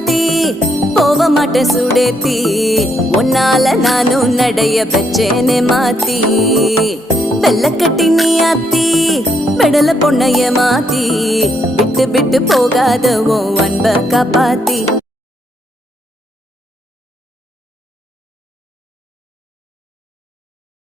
மாத்தி போக மாட்டேன் சுடேத்தி உன்னால நானும் நடைய பெச்சேனே மாத்தி வெள்ளக்கட்டி நீ ஆத்தி பெடல பொண்ணைய மாத்தி விட்டு விட்டு போகாத உன் அன்ப காப்பாத்தி